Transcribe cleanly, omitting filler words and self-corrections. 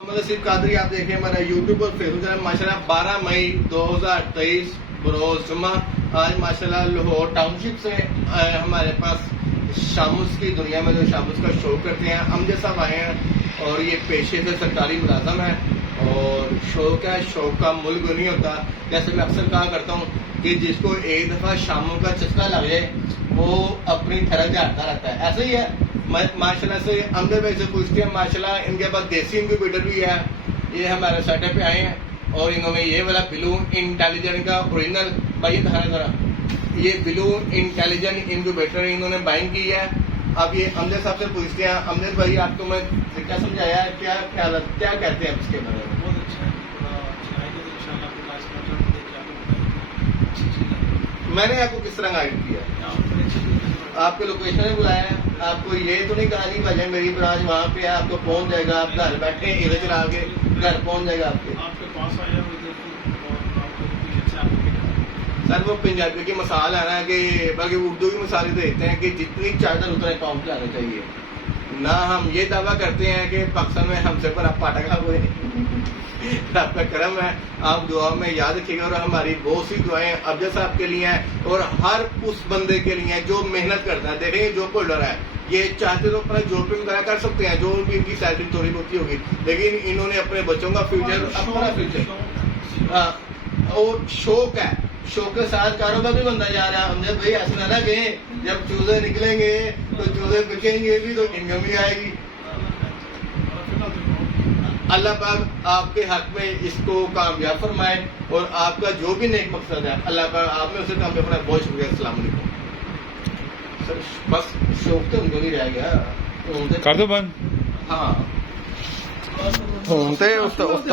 मोहम्मद असीफ कादरी आप देखें हमारा यूट्यूब और फेसबुक चैनल माशाल्लाह 12 मई 2023 बरोज जुम्मा आज माशाल्लाह लाहौर टाउनशिप से हमारे पास शामुस की दुनिया में जो शामुस का शो करते हैं अमजद साहब आए हैं और ये पेशे से सरकारी मुलाजम है और शौक है, शौक का मुल्क नहीं होता। जैसे मैं अक्सर कहा करता हूँ कि जिसको एक दफ़ा शामों का चस्का लग जाए वो अपनी तरह झाड़ता रहता है, ऐसे ही है। माशाल्लाह से अमजद भाई से पूछते हैं, माशाल्लाह इनके पास देसी इनक्यूबेटर भी है। ये हमारे सेटअप पे आए हैं और इन्होंने ये वाला ब्लू इंटेलिजेंट का ओरिजिनल भाई दिखाना जरा, ये ब्लू इंटेलिजेंट इनक्यूबेटर इन्होंने बाइंग की है। अब ये अमजद साहब से पूछते हैं, अमजद भाई आपको मैं क्या समझाया है, क्या ख्याल है, क्या कहते हैं इसके बारे में? बहुत अच्छा है, मैंने आपको किस तरह गाइड किया? आपको लोकेशन में बुलाया है, आपको ये तो नहीं कहा जी भाई मेरी ब्रांच वहाँ पे है, आपको पहुँच जाएगा, आप घर बैठे इधर चला के घर पहुँच जाएगा आपके पास आया सर। वो पंजाबी की मिसाल है ना कि बल्कि उर्दू की मिसाल देते हैं कि जितनी चादर उतने काम पे आना चाहिए ना। हम ये दावा करते हैं कि पाकिस्तान में हमसे पर आप पाटा खा हुए आपका करम है, आप दुआ में याद रखिएगा। और हमारी बहुत सी दुआएं अफजल साहब के लिए हैं और हर उस बंदे के लिए जो मेहनत करता है। देखेंगे जॉब होल्डर है, ये चाहते तो अपना जॉब पे वगैरह कर सकते हैं, जो भी इनकी सैलरी थोड़ी बहुत होगी, लेकिन इन्होंने अपने बच्चों का फ्यूचर, अपना फ्यूचर और शौक है, शौक के साथ कारोबार भी बनता जा रहा है। हमने भाई ऐसा ना कि जब चूजे निकलेंगे तो चूजे बिकेंगे भी तो इनकम भी आएगी। अल्लाह पाक आपके हक में इसको कामयाब फरमाए और आपका जो भी नेक मकसद है अल्लाह पाक आप में उसे कामयाब फरमाए। बहुत शुक्रिया, अस्सलाम वालेकुम। सर बस शौक तो उनको भी रह गया, कर दो बंद। हाँ होते